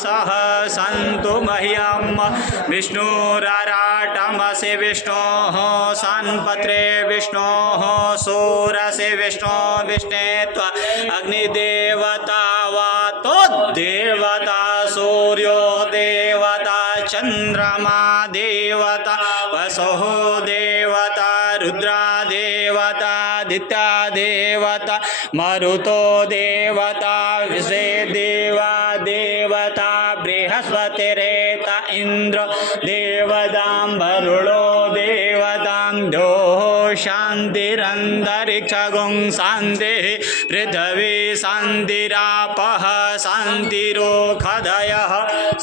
सह सन्तु मह्यं विष्णुराराटमसि विष्णोः सन्पत्रे विष्णोः सूरसि विष्णो विष्णे त्वा अग्निदेवता वातो देवता सूर्यो देवता चन्द्रमा देवता वसुः देवता रुद्रा देवता दित्या देवता मरुतो देवता विषे देवा देवता बृहस्पतिरेता इन्द्र देवतां वरुणो देवतां द्योः शान्तिरन्तरिक्षगुं शान्तिः पृथिवी शान्तिरापः शान्तिरोषधयः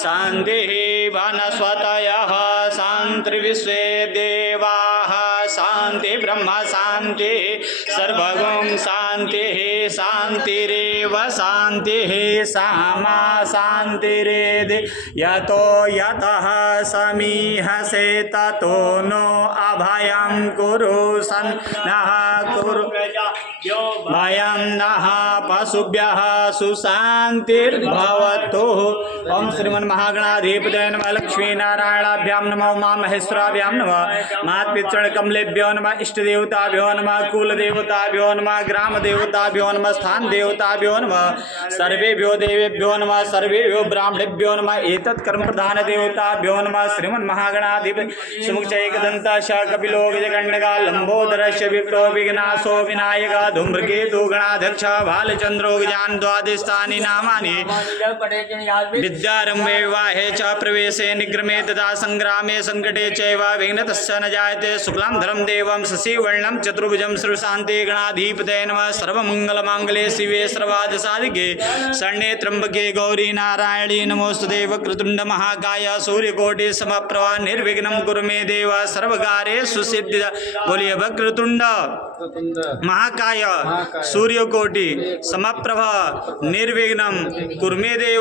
शान्तिः वनस्पतयः शान्तिर्विश्वे देवाः शान्ति ब्रह्म शान्ति सर्वगुं शान्तिः शान्तिरेव शान्तिः सामा शान्तिरेदि यतो यतः समीहसे ततो नो अभयं कुरु सन्नः कुरु भयं नः पशुभ्यः सुशान्तिर्भवतु। ओं श्रीमन्महागणाधिपतये नमः लक्ष्मीनारायणाभ्यां नमः उमामहेश्वराभ्यां नमः मातृचरणकमलेभ्यो नमः इष्टदेवताभ्यो नमः कुलदेवताभ्यो नमः ग्रामदेवताभ्यो नमः स्थानदेवताभ्यो नमः सर्वेभ्यो देवेभ्यो नमः सर्वेभ्यो ब्राह्मणेभ्यो नमः एतत् कर्मप्रधानदेवताभ्यो नमः श्रीमन्महागणाधिपतये सुमुखचैकदन्ताश कपिलो गजकर्णिका लम्बोदरस्य विप्रो विघ्नासो विनायकः धूम्रकेतु गणाध्यक्ष भालचन्द्रो गजान् द्वादशानि नामानि विद्यारम्भे विवाहे च प्रवेशे निग्रमे तथा संग्रामे संकटे चैव विघ्नतस्य न जायते शुक्लां धरं देवं शशिवर्णं चतुर्भुजं सर्वशान्ते गणाधिपतये नमः सर्वमङ्गलमाङ्गल्ये शिवे सर्वार्थसाधिके शरण्ये त्र्यम्बके गौरी नारायणी नमोस्तुते वक्रतुण्ड महाकाय सूर्यकोटि समप्रभा निर्विघ्नं कुरु मे देव सर्वकार्येषु सिद्धिदा। बोलिए वक्रतुण्ड महाकाय सूर्यकोटि समप्रभा निर्विघ्नं कुरु मे देव।